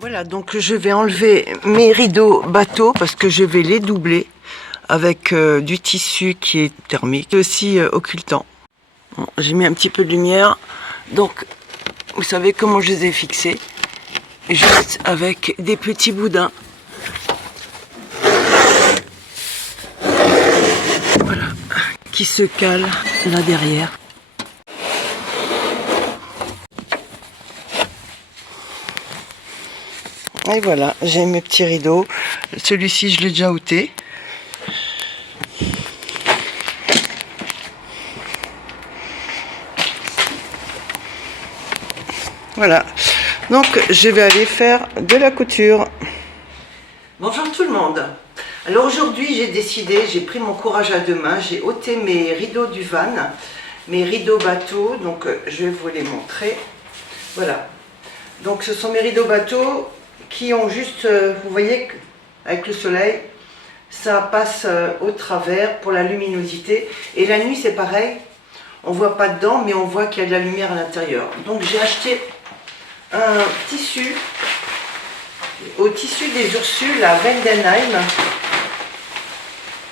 Voilà, donc je vais enlever mes rideaux bateaux parce que je vais les doubler avec du tissu qui est thermique, aussi occultant. Bon, j'ai mis un petit peu de lumière, donc vous savez comment je les ai fixés, juste avec des petits boudins. Voilà, qui se calent là derrière. Et voilà, j'ai mes petits rideaux. Celui-ci, je l'ai déjà ôté. Voilà, donc je vais aller faire de la couture. Bonjour tout le monde. Alors aujourd'hui, j'ai décidé, j'ai pris mon courage à deux mains, j'ai ôté mes rideaux du van, mes rideaux bateaux, donc je vais vous les montrer. Voilà, donc ce sont mes rideaux bateaux qui ont juste, vous voyez, avec le soleil, ça passe au travers pour la luminosité. Et la nuit, c'est pareil, on voit pas dedans, mais on voit qu'il y a de la lumière à l'intérieur. Donc j'ai acheté un tissu, au tissu des Ursules à Vendenheim,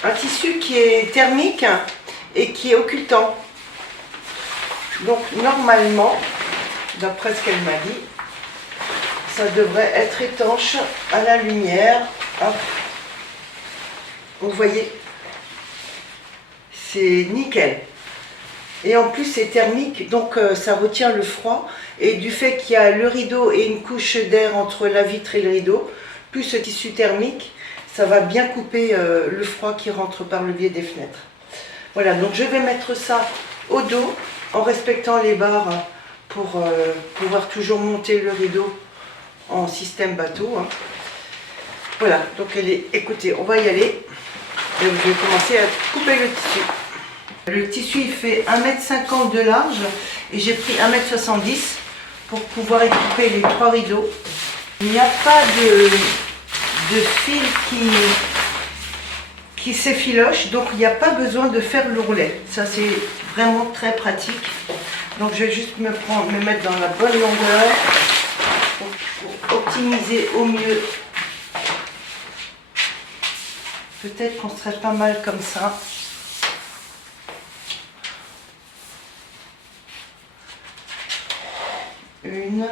un tissu qui est thermique et qui est occultant. Donc normalement, d'après ce qu'elle m'a dit, ça devrait être étanche à la lumière. Hop. Vous voyez, c'est nickel. Et en plus c'est thermique, donc ça retient le froid. Et du fait qu'il y a le rideau et une couche d'air entre la vitre et le rideau, plus ce tissu thermique, ça va bien couper le froid qui rentre par le biais des fenêtres. Voilà, donc je vais mettre ça au dos en respectant les barres pour pouvoir toujours monter le rideau en système bateau. Hein. Voilà, donc écoutez, on va y aller. Et je vais commencer à couper le tissu. Le tissu il fait 1,50 m de large et j'ai pris 1,70 m pour pouvoir équiper les trois rideaux. Il n'y a pas de fil qui s'effiloche, donc il n'y a pas besoin de faire l'ourlet. Ça c'est vraiment très pratique. Donc je vais juste me mettre dans la bonne longueur pour optimiser au mieux. Peut-être qu'on serait pas mal comme ça. Une,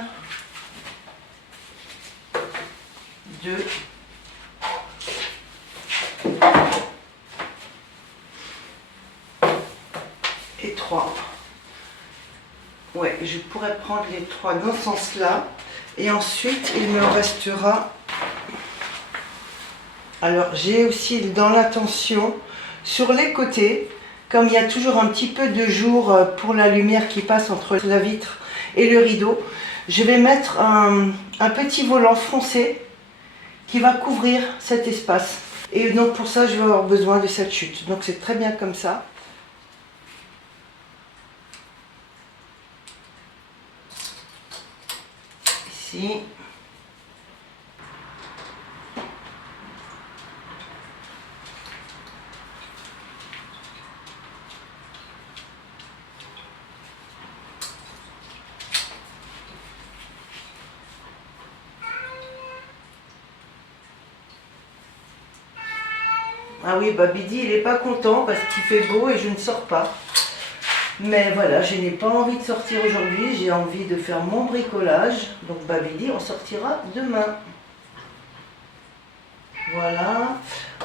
deux, et trois. Ouais, je pourrais prendre les trois dans ce sens-là. Et ensuite, il me restera... Alors, j'ai aussi dans la tension, sur les côtés, comme il y a toujours un petit peu de jour pour la lumière qui passe entre la vitre et le rideau, je vais mettre un petit volant foncé qui va couvrir cet espace. Et donc pour ça, je vais avoir besoin de cette chute. Donc c'est très bien comme ça. Ici. Ah oui, Babidi, il n'est pas content parce qu'il fait beau et je ne sors pas. Mais voilà, je n'ai pas envie de sortir aujourd'hui, j'ai envie de faire mon bricolage. Donc Babidi, on sortira demain. Voilà.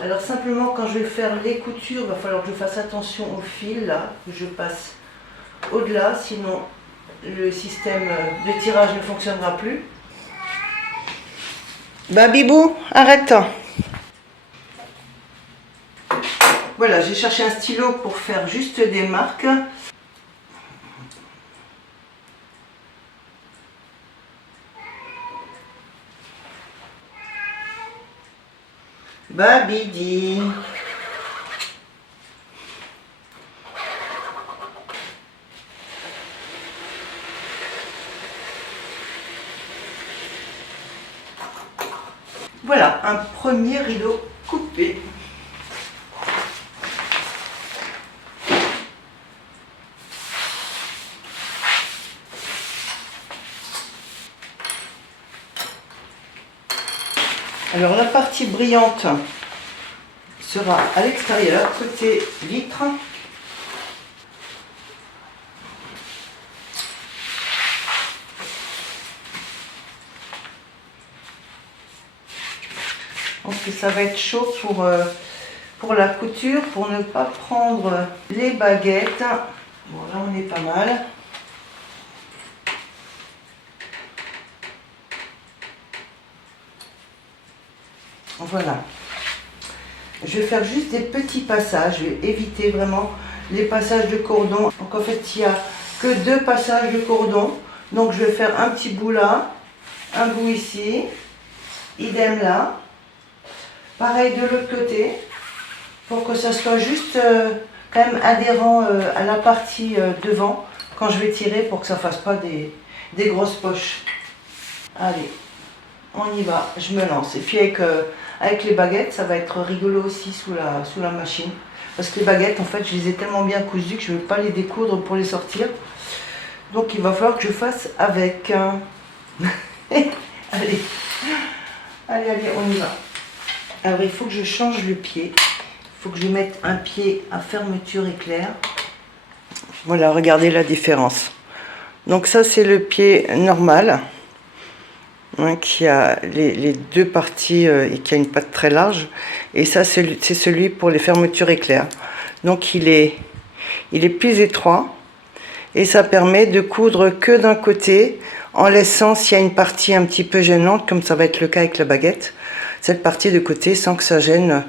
Alors simplement, quand je vais faire les coutures, il va falloir que je fasse attention au fil, là, que je passe au-delà, sinon le système de tirage ne fonctionnera plus. Babibou, arrête! Voilà, j'ai cherché un stylo pour faire juste des marques. Babidi. Voilà, un premier rideau coupé. Alors la partie brillante sera à l'extérieur, côté vitre. Je pense que ça va être chaud pour la couture, pour ne pas prendre les baguettes. Bon, là on est pas mal. Voilà. Je vais faire juste des petits passages. Je vais éviter vraiment les passages de cordon. Donc en fait, il n'y a que 2 passages de cordon. Donc je vais faire un petit bout là, un bout ici, idem là. Pareil de l'autre côté, pour que ça soit juste quand même adhérent à la partie devant, quand je vais tirer, pour que ça ne fasse pas des grosses poches. Allez, on y va, je me lance. Et puis avec les baguettes, ça va être rigolo aussi sous la machine. Parce que les baguettes, en fait, je les ai tellement bien cousues que je ne veux pas les découdre pour les sortir. Donc il va falloir que je fasse avec. Allez, on y va. Alors il faut que je change le pied. Il faut que je mette un pied à fermeture éclair. Voilà, regardez la différence. Donc ça c'est le pied normal, hein, qui a les 2 parties et qui a une patte très large. Et ça c'est celui pour les fermetures éclair. Donc il est plus étroit et ça permet de coudre que d'un côté, en laissant, s'il y a une partie un petit peu gênante, comme ça va être le cas avec la baguette, cette partie de côté sans que ça gêne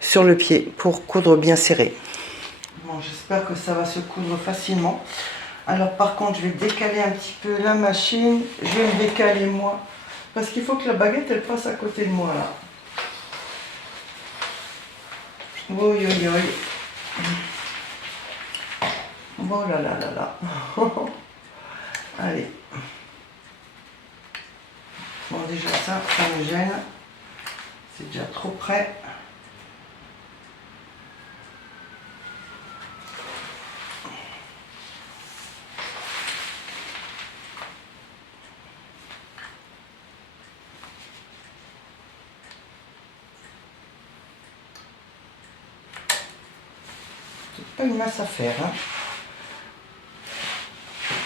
sur le pied pour coudre bien serré. Bon, j'espère que ça va se coudre facilement. Alors par contre, je vais décaler un petit peu la machine. Je vais me décaler moi, parce qu'il faut que la baguette elle passe à côté de moi là. Oh yo yo. Oh là là là là. Allez. Bon, déjà ça me gêne. C'est déjà trop près. C'est pas une masse à faire, hein.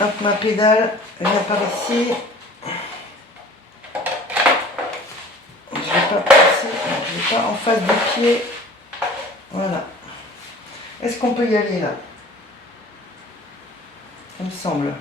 Hop, ma pédale, elle vient par ici. Je ne vais pas passer, je ne vais pas en face du pied. Voilà. Est-ce qu'on peut y aller là? Ça me semble.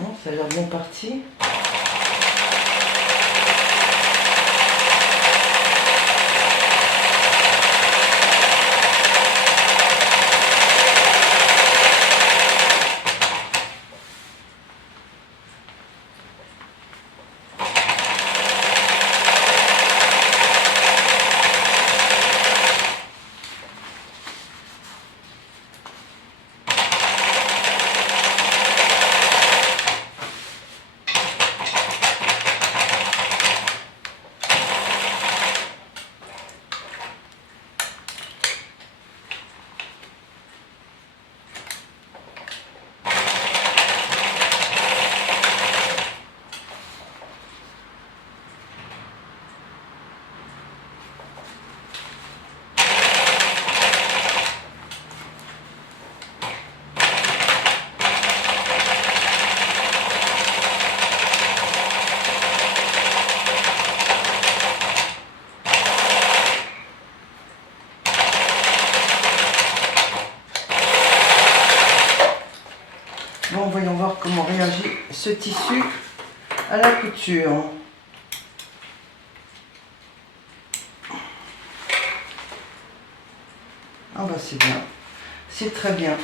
Bon, ça a l'air bien parti. Bon, voyons voir comment réagit ce tissu à la couture. Ah bah c'est bien. C'est très bien.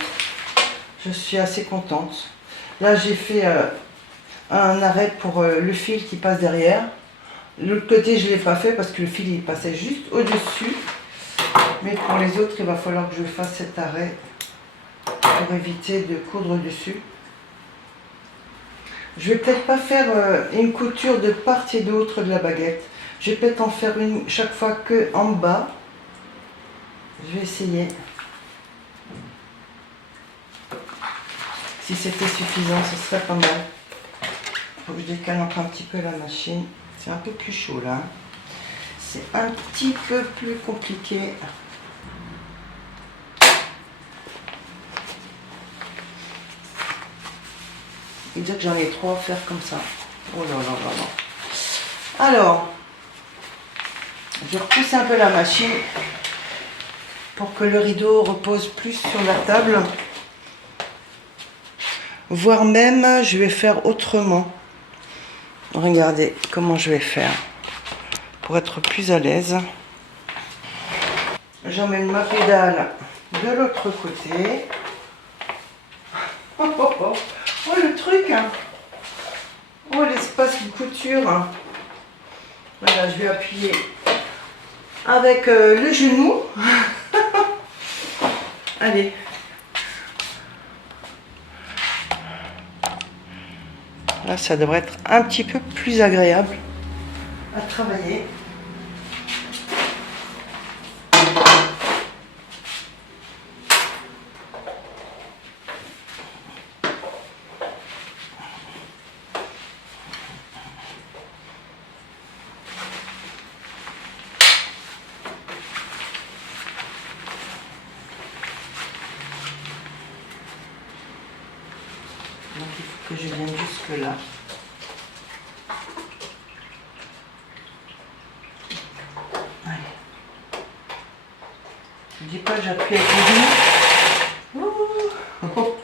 Je suis assez contente. Là j'ai fait un arrêt pour le fil qui passe derrière. L'autre côté je ne l'ai pas fait parce que le fil il passait juste au-dessus. Mais pour les autres il va falloir que je fasse cet arrêt pour éviter de coudre dessus. Je vais peut-être pas faire une couture de part et d'autre de la baguette. Je vais peut-être en faire une chaque fois que en bas. Je vais essayer. Si c'était suffisant, ce serait pas mal. Il faut que je décale encore un petit peu la machine. C'est un peu plus chaud là. C'est un petit peu plus compliqué. Et dire que j'en ai trois à faire comme ça. Oh là là là là. Alors, je repousse un peu la machine pour que le rideau repose plus sur la table. Voire même, je vais faire autrement. Regardez comment je vais faire pour être plus à l'aise. J'emmène ma pédale de l'autre côté. Oh, oh, oh. Oh le truc hein. Oh l'espace de couture hein. Voilà, je vais appuyer avec le genou. Allez. Là, ça devrait être un petit peu plus agréable à travailler. Donc il faut que je vienne jusque là. Allez. Je dis pas que j'appuie avec les genoux. Oh.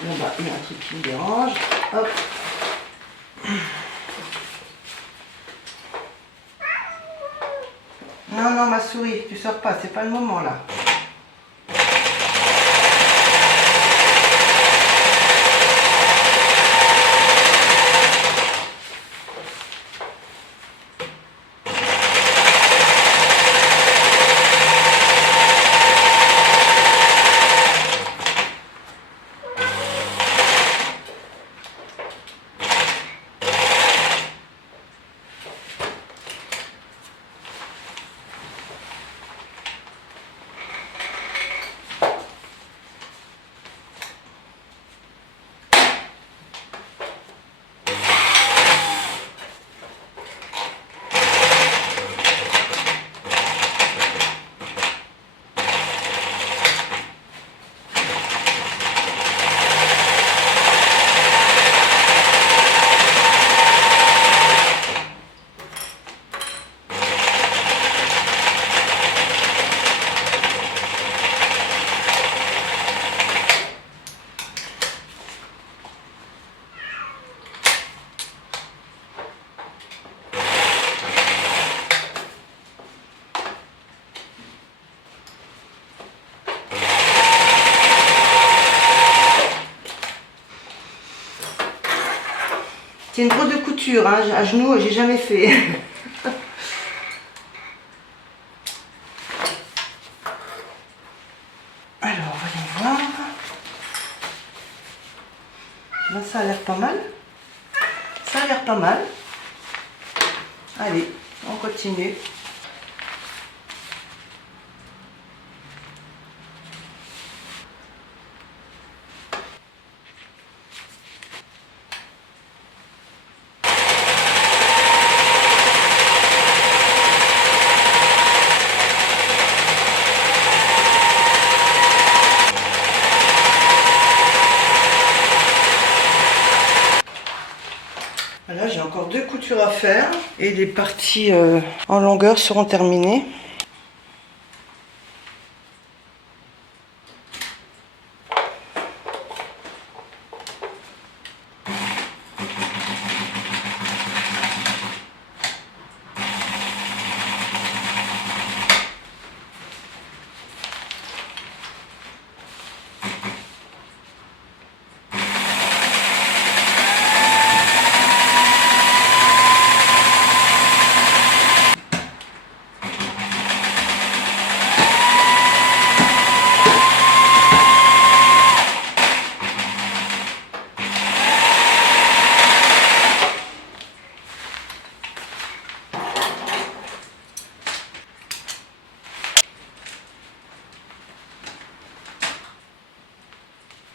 Là-bas, il y a un truc qui me dérange. Hop. Non, non, ma souris, tu sors pas, c'est pas le moment là. C'est une drôle de couture, hein. À genoux, j'ai jamais fait. Alors, voyons voir. Là, ça a l'air pas mal. Ça a l'air pas mal. Allez, on continue. Voilà, j'ai encore 2 coutures à faire et les parties en longueur seront terminées.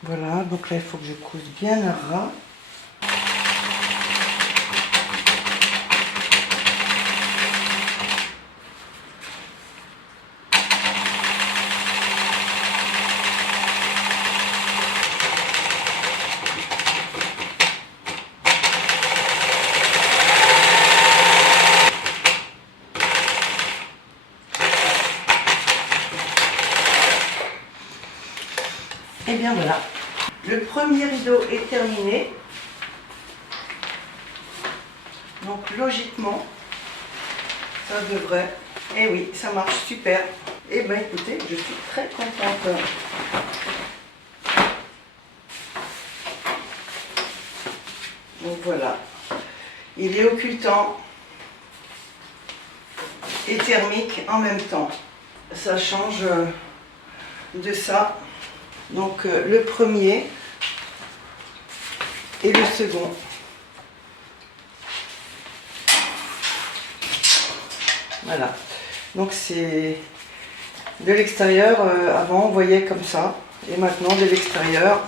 Voilà, donc là il faut que je couse bien à ras. Et bien voilà, le premier rideau est terminé. Donc logiquement, ça devrait... Et oui, ça marche super. Et bien écoutez, je suis très contente. Donc voilà, il est occultant et thermique en même temps. Ça change de ça. Donc le premier et le second. Voilà. Donc c'est de l'extérieur. Avant on voyait comme ça. Et maintenant de l'extérieur,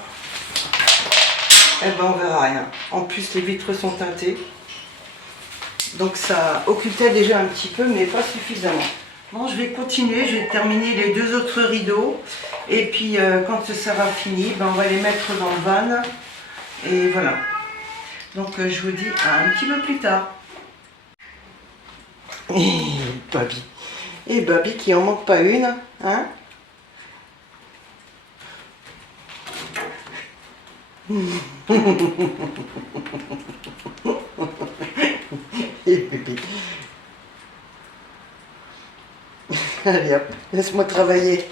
eh ben, on verra rien. En plus les vitres sont teintées. Donc ça occultait déjà un petit peu mais pas suffisamment. Bon, je vais continuer, je vais terminer les 2 autres rideaux. Et puis quand ça va finir, ben, on va les mettre dans le van. Et voilà. Donc je vous dis à un petit peu plus tard. Et Babi. Et Babi qui en manque pas une. Hein? Et bébé. Allez hop, laisse-moi travailler.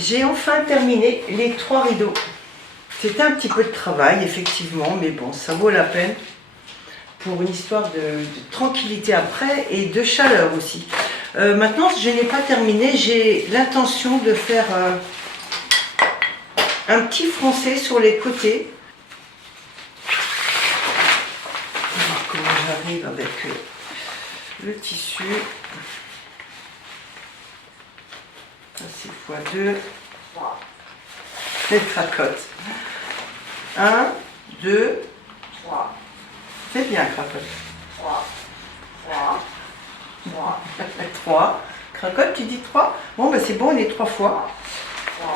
J'ai enfin terminé les 3 rideaux. C'était un petit peu de travail, effectivement, mais bon, ça vaut la peine pour une histoire de tranquillité après et de chaleur aussi. Maintenant, je n'ai pas terminé. J'ai l'intention de faire un petit froncé sur les côtés. On va voir comment j'arrive avec le tissu. Ça, c'est x2. Les cracottes. 1, 2, 3. C'est bien, cracotte. 3, 3, 3. 3. Cracotte, tu dis 3? Bon, bah c'est bon, on est 3 fois. 3.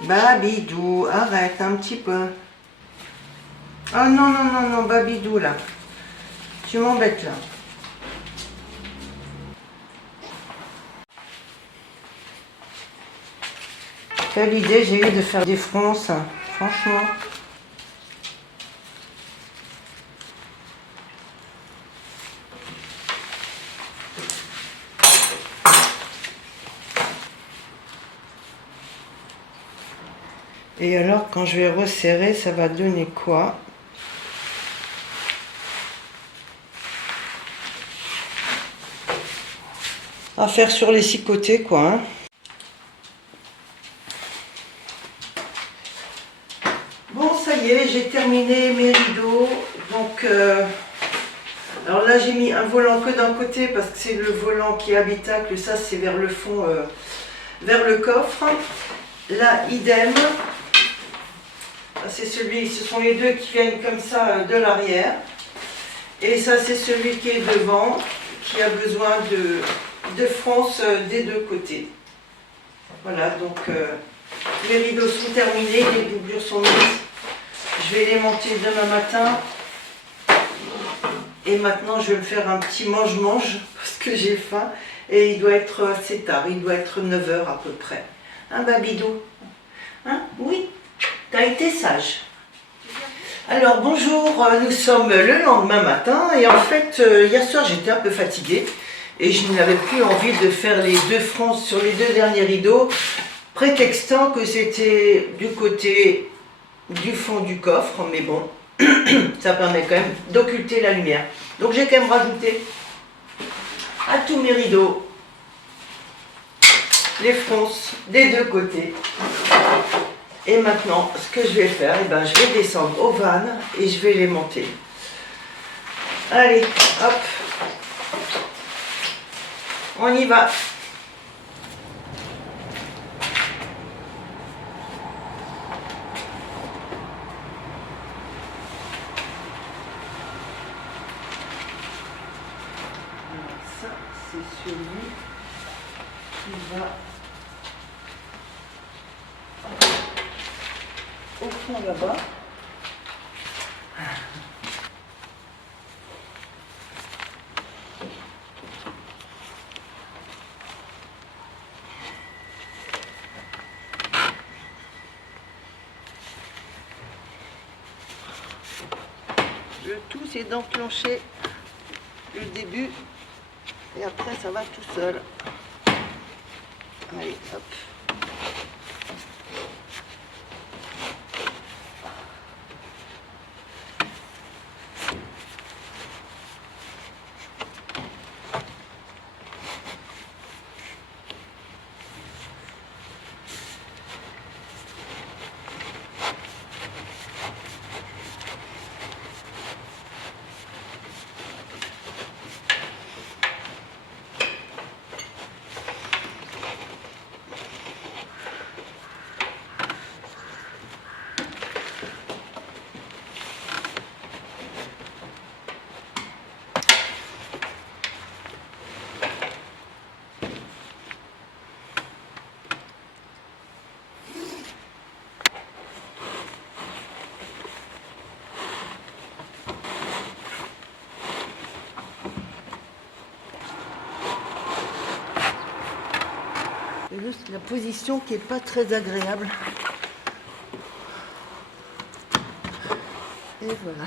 Babidou, arrête un petit peu. Oh non, non, non, non, Babidou, là. Tu m'embêtes, là. Quelle idée j'ai eu de faire des fronces, franchement. Et alors, quand je vais resserrer, ça va donner quoi? À faire sur les 6 côtés, quoi. Hein. Bon, ça y est, j'ai terminé mes rideaux. Donc, alors là, j'ai mis un volant que d'un côté parce que c'est le volant qui est habitacle. Ça, c'est vers le fond, vers le coffre. Là, idem. C'est celui, ce sont les deux qui viennent comme ça de l'arrière. Et ça, c'est celui qui est devant, qui a besoin de fronce des deux côtés. Voilà, donc les rideaux sont terminés, les doublures sont mises. Je vais les monter demain matin. Et maintenant, je vais me faire un petit mange-mange parce que j'ai faim. Et il doit être assez tard, il doit être 9 h à peu près. Hein, Babidou? Hein? Oui? T'as été sage. Alors bonjour, nous sommes le lendemain matin et en fait hier soir j'étais un peu fatiguée et je n'avais plus envie de faire les deux fronces sur les deux derniers rideaux, prétextant que c'était du côté du fond du coffre, mais bon, ça permet quand même d'occulter la lumière. Donc j'ai quand même rajouté à tous mes rideaux les fronces des deux côtés. Et maintenant, ce que je vais faire, eh ben, je vais descendre au van et je vais les monter. Allez, hop. On y va. Alors ça, c'est celui qui va au fond là-bas. Le tout, c'est d'enclencher le début et après ça va tout seul. Allez, hop. Juste la position qui n'est pas très agréable. Et voilà.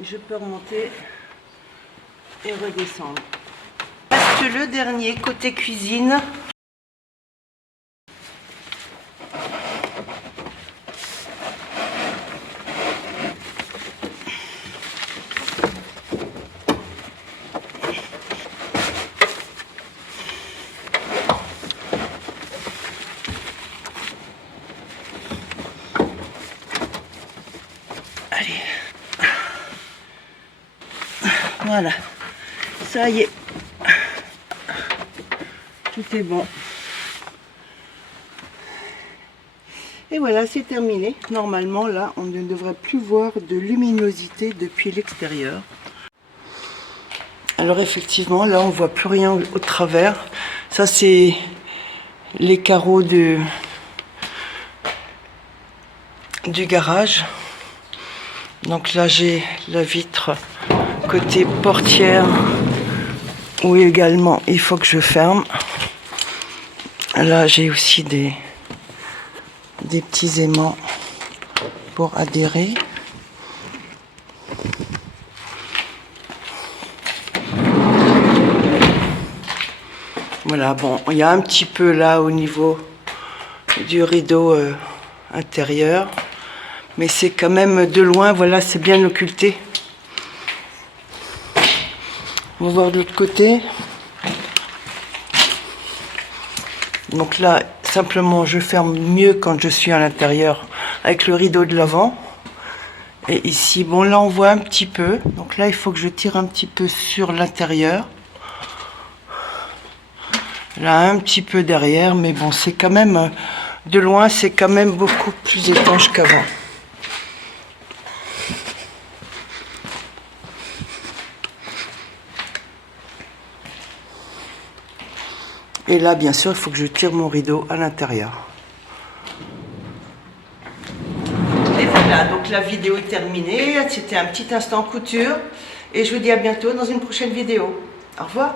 Je peux remonter et redescendre. Reste le dernier côté cuisine. Voilà, ça y est, tout est bon. Et voilà, c'est terminé. Normalement, là, on ne devrait plus voir de luminosité depuis l'extérieur. Alors effectivement, là, on ne voit plus rien au travers. Ça, c'est les carreaux du garage. Donc là, j'ai la vitre côté portière où également il faut que je ferme. Là, j'ai aussi des petits aimants pour adhérer. Voilà, bon, il y a un petit peu là au niveau du rideau intérieur, mais c'est quand même de loin, voilà, c'est bien occulté. On va voir de l'autre côté. Donc là, simplement, je ferme mieux quand je suis à l'intérieur avec le rideau de l'avant. Et ici, bon, là, on voit un petit peu. Donc là, il faut que je tire un petit peu sur l'intérieur. Là, un petit peu derrière, mais bon, c'est quand même, de loin, c'est quand même beaucoup plus étanche qu'avant. Et là, bien sûr, il faut que je tire mon rideau à l'intérieur. Et voilà, donc la vidéo est terminée. C'était un petit instant couture. Et je vous dis à bientôt dans une prochaine vidéo. Au revoir.